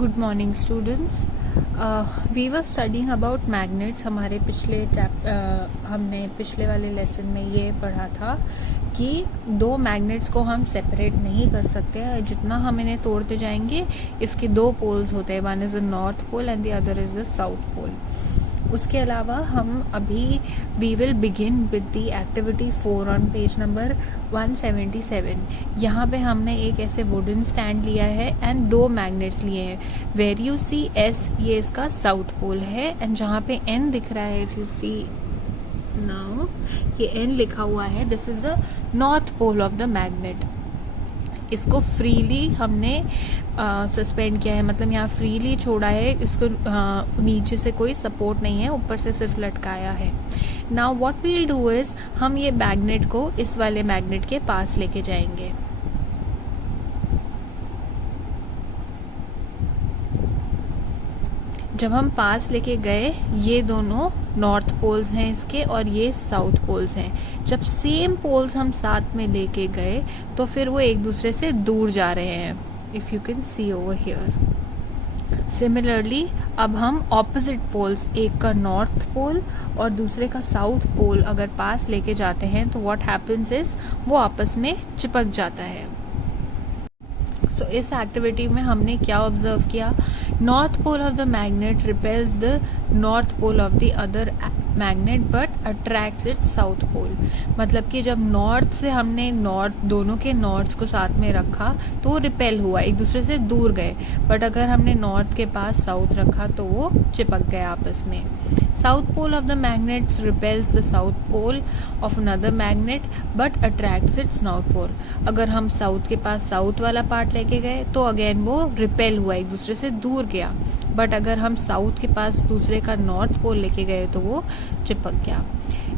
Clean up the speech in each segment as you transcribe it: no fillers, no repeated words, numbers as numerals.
Good morning students. We were studying about magnets. हमने पिछले वाले लेसन में ये पढ़ा था कि दो मैग्नेट्स को हम सेपरेट नहीं कर सकते हैं। जितना हम इन्हें तोड़ते जाएंगे, इसके दो पोल्स होते हैं, one is the north pole and the other is the south pole. उसके अलावा हम अभी we will begin with the activity 4 on page number 177। यहाँ पे हमने एक ऐसे वुडन स्टैंड लिया है एंड दो मैग्नेट्स लिए हैं। वेर यू सी एस, ये इसका साउथ पोल है, एंड जहाँ पे एन दिख रहा है, इफ यू सी नाउ, ये एन लिखा हुआ है, this is the north pole of the magnet. इसको फ्रीली हमने सस्पेंड किया है, मतलब यहाँ फ्रीली छोड़ा है इसको, नीचे से कोई सपोर्ट नहीं है, ऊपर से सिर्फ लटकाया है। Now what we'll do is, हम ये मैग्नेट को इस वाले मैग्नेट के पास लेके जाएंगे। जब हम पास लेके गए, ये दोनों नॉर्थ पोल्स हैं इसके और ये साउथ पोल्स हैं। जब सेम पोल्स हम साथ में लेके गए तो फिर वो एक दूसरे से दूर जा रहे हैं, if you can see over here. Similarly अब हम ऑपोजिट पोल्स, एक का नॉर्थ पोल और दूसरे का साउथ पोल अगर पास लेके जाते हैं तो व्हाट हैपेंस इज, वो आपस में चिपक जाता है। तो इस एक्टिविटी में हमने क्या ऑब्जर्व किया, north pole of the magnet repels the north pole of the other magnet but attracts its south pole. मतलब कि जब नॉर्थ से हमने दोनों के नॉर्थ को साथ में रखा तो वो रिपेल हुआ, एक दूसरे से दूर गए, बट अगर हमने नॉर्थ के पास साउथ रखा तो वो चिपक गए आपस में। South pole of the magnet repels the south pole of another magnet but attracts its north pole. अगर हम साउथ के पास साउथ वाला पार्ट लेके गए तो अगेन वो रिपेल हुआ, एक दूसरे से दूर गया, बट अगर हम साउथ के पास दूसरे का नॉर्थ पोल लेके गए तो वो चिपक गया।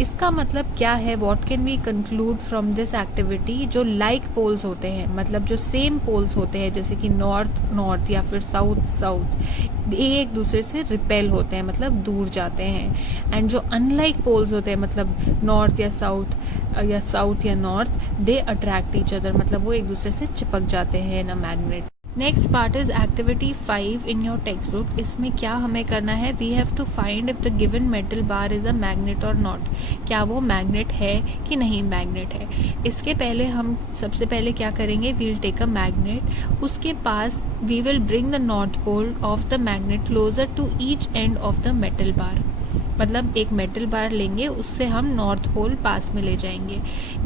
इसका मतलब क्या है, what can we conclude from this activity, जो लाइक पोल्स होते हैं, मतलब जो सेम पोल्स होते हैं, जैसे कि नॉर्थ नॉर्थ या फिर साउथ साउथ, ये एक दूसरे से रिपेल होते हैं, मतलब दूर जाते हैं। एंड जो अनलाइक पोल्स होते हैं, मतलब नॉर्थ या साउथ या north, they attract each other, मतलब वो एक दूसरे से चिपक जाते हैं in a magnet. Next part is activity 5 in your textbook. इसमें क्या हमें करना है, we have to find if the given metal bar is a magnet और नॉट। क्या वो मैग्नेट है कि नहीं मैग्नेट है। इसके पहले हम सबसे पहले क्या करेंगे, we will take a magnet, उसके पास we will bring the north pole of the magnet closer to each end of the metal bar. मतलब एक मेटल बार लेंगे, उससे हम नॉर्थ पोल पास में ले जाएंगे।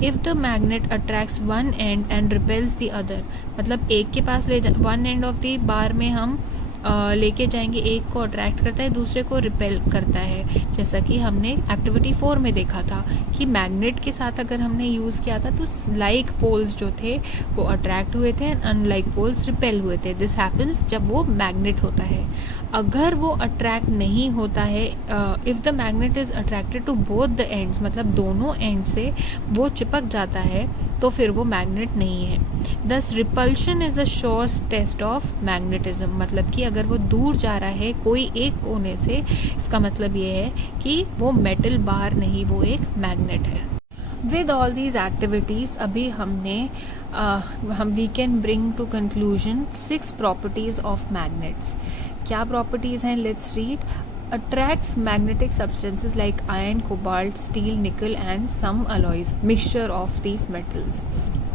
If the magnet attracts one end and repels the other, मतलब एक के पास one end of the bar में हम लेके जाएंगे, एक को अट्रैक्ट करता है, दूसरे को रिपेल करता है। जैसा कि हमने एक्टिविटी 4 में देखा था कि मैग्नेट के साथ अगर हमने यूज़ किया था तो लाइक पोल्स जो थे वो अट्रैक्ट हुए थे एंड अनलाइक पोल्स रिपेल हुए थे। दिस हैपन्स जब वो मैग्नेट होता है। अगर वो अट्रैक्ट नहीं होता है, if the magnet is attracted to both the ends, मतलब दोनों एंड से वो चिपक जाता है, तो फिर वो मैग्नेट नहीं है। Thus repulsion is a sure test of magnetism, मतलब कि अगर वो दूर जा रहा है कोई एक कोने से, इसका मतलब ये है कि वो मेटल बार नहीं, वो एक मैग्नेट है। विद ऑल दीज एक्टिविटीज अभी we can bring to conclusion 6 properties of magnets. क्या प्रॉपर्टीज हैं, let's read. Attracts magnetic substances like iron, cobalt, steel, nickel and some alloys, mixture of these metals।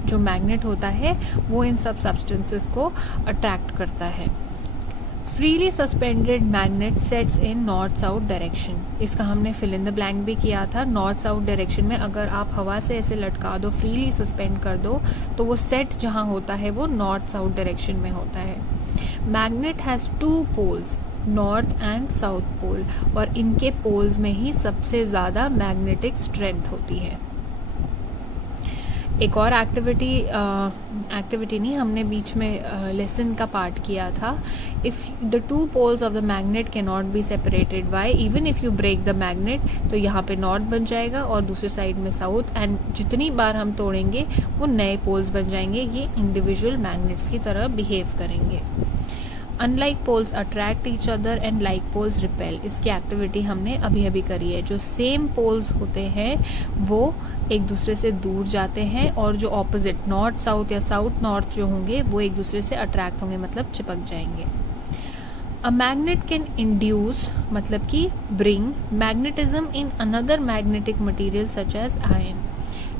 जो magnet होता है वो इन सब substances को attract करता है। Freely suspended magnet sets in north south direction. इसका हमने फिल इन द ब्लैंक भी किया था। नॉर्थ साउथ डायरेक्शन में अगर आप हवा से ऐसे लटका दो, फ्रीली सस्पेंड कर दो, तो वो सेट जहाँ होता है वो नॉर्थ साउथ डायरेक्शन में होता है। Magnet has 2 poles, north and south pole, और इनके पोल्स में ही सबसे ज़्यादा मैग्नेटिक स्ट्रेंथ होती है। एक और एक्टिविटी नहीं, हमने बीच में लेसन का पार्ट किया था। If the 2 poles of the magnet can not be separated by, even if you break the magnet, तो यहाँ पे नॉर्थ बन जाएगा और दूसरी साइड में साउथ, एंड जितनी बार हम तोड़ेंगे वो नए पोल्स बन जाएंगे, ये इंडिविजुअल मैग्नेट्स की तरह बिहेव करेंगे। Unlike poles attract each other and like poles repel. इसकी एक्टिविटी हमने अभी अभी करी है। जो सेम पोल्स होते हैं वो एक दूसरे से दूर जाते हैं, और जो ऑपोजिट नॉर्थ साउथ या साउथ नॉर्थ जो होंगे वो एक दूसरे से अट्रैक्ट होंगे, मतलब चिपक जाएंगे। अ मैग्नेट कैन इंड्यूस मतलब कि bring magnetism in another magnetic material such as iron.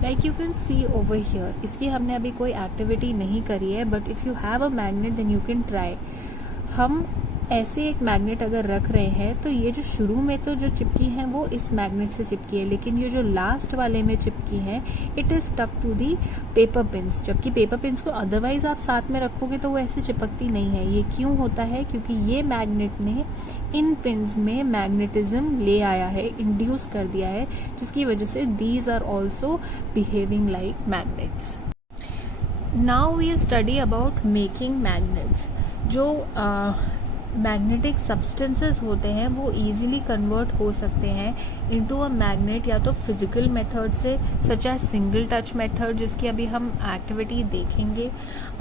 Like you can see over here, इसकी हमने अभी कोई एक्टिविटी नहीं करी है, but if you have a magnet then you can try. हम ऐसे एक मैग्नेट अगर रख रहे हैं तो ये जो शुरू में तो जो चिपकी है वो इस मैग्नेट से चिपकी है, लेकिन ये जो लास्ट वाले में चिपकी है it is stuck to the paper pins, जबकि पेपर पिन्स को अदरवाइज आप साथ में रखोगे तो वो ऐसे चिपकती नहीं है। ये क्यों होता है? क्योंकि ये मैग्नेट ने इन पिन्स में मैग्नेटिज्म ले आया है, इंड्यूस कर दिया है, जिसकी वजह से these are also behaving like magnets. Now we study about making magnets. जो मैग्नेटिक सब्सटेंसेस होते हैं वो इजीली कन्वर्ट हो सकते हैं इनटू अ मैग्नेट, या तो फिजिकल मेथड से such as single touch method, जिसकी अभी हम एक्टिविटी देखेंगे।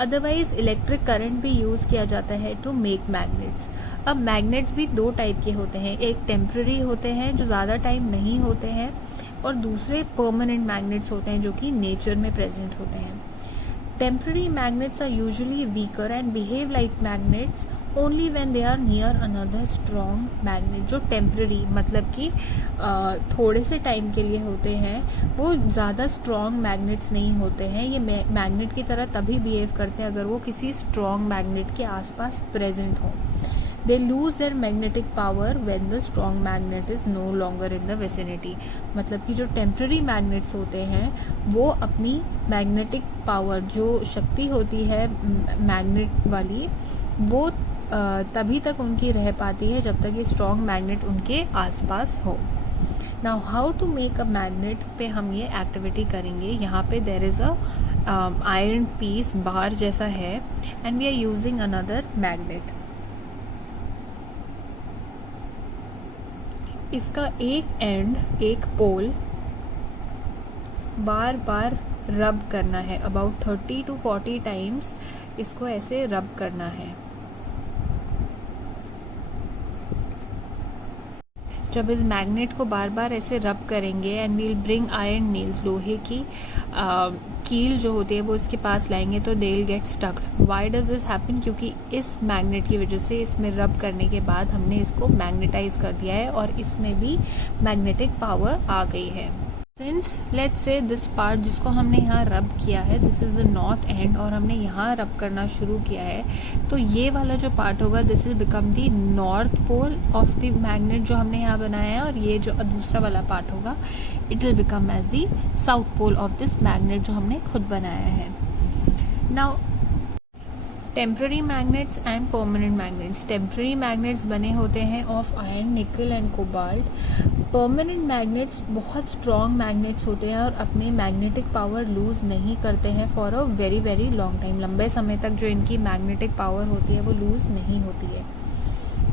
अदरवाइज इलेक्ट्रिक करंट भी यूज किया जाता है टू मेक मैग्नेट्स। अब मैग्नेट्स भी दो टाइप के होते हैं, एक टेम्पररी होते हैं जो ज़्यादा टाइम नहीं होते हैं, और दूसरे परमानेंट मैग्नेट्स होते हैं जो कि नेचर में प्रेजेंट होते हैं। Temporary magnets are usually weaker and behave like magnets only when they are near another strong magnet. जो टेम्पररी मतलब कि थोड़े से टाइम के लिए होते हैं वो ज़्यादा स्ट्रॉन्ग मैग्नेट्स नहीं होते हैं। ये मैग्नेट की तरह तभी बिहेव करते हैं अगर वो किसी स्ट्रॉन्ग मैग्नेट के आसपास प्रेजेंट हों। They lose their magnetic power when the strong magnet is no longer in the vicinity। मतलब कि जो टेम्पररी मैग्नेट्स होते हैं वो अपनी मैग्नेटिक पावर, जो शक्ति होती है मैग्नेट वाली, वो तभी तक उनकी रह पाती है जब तक ये स्ट्रॉन्ग मैग्नेट उनके आसपास हो। Now how to make a magnet पे हम ये एक्टिविटी करेंगे। यहाँ पे there is a iron piece bar जैसा है and we are using another magnet. इसका एक एंड, एक पोल बार बार रब करना है, अबाउट 30 to 40 टाइम्स इसको ऐसे रब करना है। जब इस मैग्नेट को बार बार ऐसे रब करेंगे and we'll bring iron nails, लोहे की कील जो होती है वो इसके पास लाएंगे तो they will get stuck. Why does this happen? क्योंकि इस मैग्नेट की वजह से इसमें रब करने के बाद हमने इसको मैग्नेटाइज कर दिया है और इसमें भी मैग्नेटिक पावर आ गई है। Since let's say this part जिसको हमने यहाँ रब किया है, this is the north and, और हमने यहाँ रब करना शुरू किया है, तो ये वाला जो पार्ट होगा this will become the north pole of the magnet जो हमने यहाँ बनाया है, और ये जो दूसरा वाला पार्ट होगा it will become as the south pole of this magnet जो हमने खुद बनाया है। Now temporary magnets and permanent magnets. Temporary magnets बने होते हैं of iron, nickel and cobalt. Permanent magnets बहुत स्ट्रॉन्ग मैग्नेट्स होते हैं और अपने मैग्नेटिक पावर लूज नहीं करते हैं for a very very long time. लंबे समय तक जो इनकी मैग्नेटिक पावर होती है वो लूज नहीं होती है।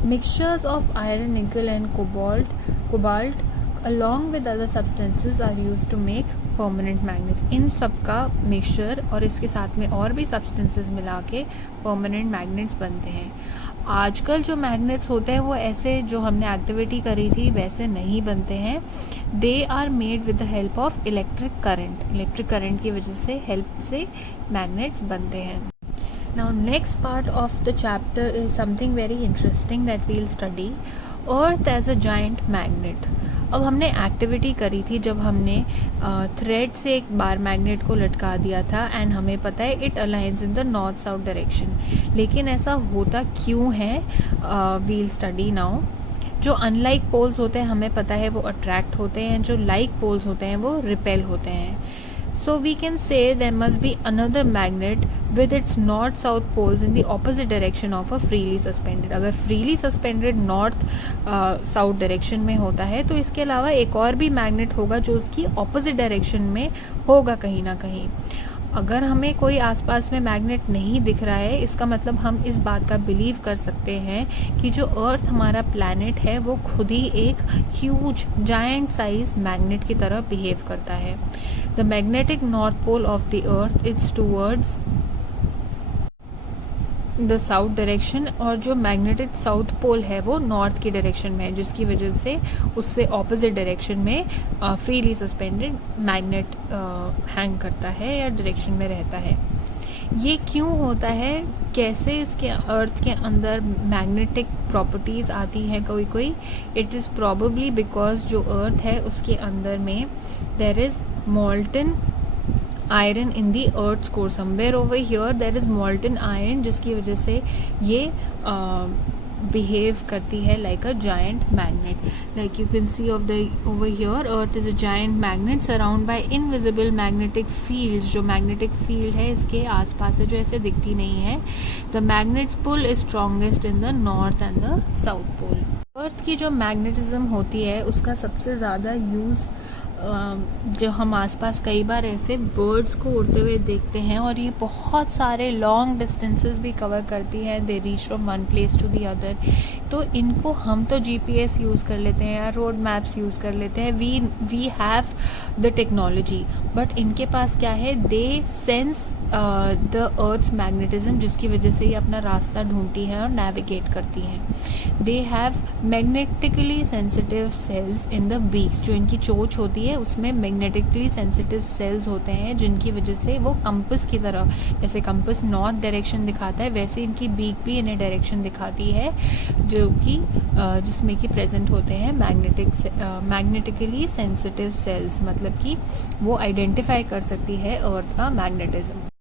Mixtures of iron, nickel and cobalt along with other substances are used to make permanent magnets। इन सब का मिक्सचर और इसके साथ में और भी सब्सटेंसेस मिला के परमानेंट मैग्नेट्स बनते हैं। आजकल जो मैग्नेट्स होते हैं वो ऐसे जो हमने एक्टिविटी करी थी वैसे नहीं बनते हैं। They are made with the help of electric current. Electric current की वजह से हेल्प से मैग्नेट्स बनते हैं। Now next part of the chapter is something very interesting that we'll study, Earth as a giant magnet। अब हमने activity करी थी जब हमने थ्रेड से एक बार मैग्नेट को लटका दिया था एंड हमें पता है it aligns in the north south direction. लेकिन ऐसा होता क्यों है वील स्टडी नाउ। जो अनलाइक पोल्स होते हैं हमें पता है वो अट्रैक्ट होते हैं, जो लाइक पोल्स होते हैं वो रिपेल होते हैं। So we can say there must be another magnet with its north-south poles in the opposite direction of a freely suspended। अगर freely suspended north south direction में होता है तो इसके अलावा एक और भी magnet होगा जो उसकी opposite direction में होगा कहीं ना कहीं। अगर हमें कोई आसपास में मैग्नेट नहीं दिख रहा है इसका मतलब हम इस बात का बिलीव कर सकते हैं कि जो अर्थ हमारा प्लैनेट है वो खुद ही एक ह्यूज जायंट साइज मैग्नेट की तरह बिहेव करता है। The magnetic north pole of the earth is towards the south direction, और जो मैग्नेटिक साउथ पोल है वो नॉर्थ की डायरेक्शन में है, जिसकी वजह से उससे ऑपोजिट डायरेक्शन में फ्रीली सस्पेंडेड मैग्नेट हैंग करता है या डायरेक्शन में रहता है। ये क्यों होता है, कैसे इसके अर्थ के अंदर मैग्नेटिक प्रॉपर्टीज़ आती हैं कोई कोई? इट इज़ प्रॉबेबली बिकॉज जो अर्थ है उसके अंदर में there is molten iron in the earth's core. somewhere over here there is molten iron, जिसकी वजह से ये behave करती है like a giant magnet. Like you can see over here, earth is a giant magnet surrounded by invisible magnetic fields. जो magnetic field है इसके आसपास है, जो ऐसे दिखती नहीं है. The magnet's pull is strongest in the north and the south pole. अर्थ की जो मैग्नेटिज्म होती है उसका सबसे ज़्यादा यूज़ जो हम आसपास कई बार ऐसे बर्ड्स को उड़ते हुए देखते हैं, और ये बहुत सारे लॉन्ग डिस्टेंसेस भी कवर करती हैं. They reach from one place to the other. तो इनको हम तो जीपीएस यूज़ कर लेते हैं या रोड मैप्स यूज़ कर लेते हैं. We have the technology, but इनके पास क्या है, they sense the earth's magnetism, जिसकी वजह से ये अपना रास्ता ढूंढती हैं और नेविगेट करती हैं. They have magnetically sensitive sales in the beaks. जो इनकी चोंच होती है उसमें मैग्नेटिकली सेंसिटिव सेल्स होते हैं, जिनकी वजह से वो कंपस की तरह, जैसे कंपस नॉर्थ डायरेक्शन दिखाता है, वैसे इनकी बीक भी इन्हें डायरेक्शन दिखाती है, जो कि जिसमें कि प्रेजेंट होते हैं मैग्नेटिकली सेंसिटिव सेल्स. मतलब कि वो आइडेंटिफाई कर सकती है अर्थ का मैग्नेटिज्म.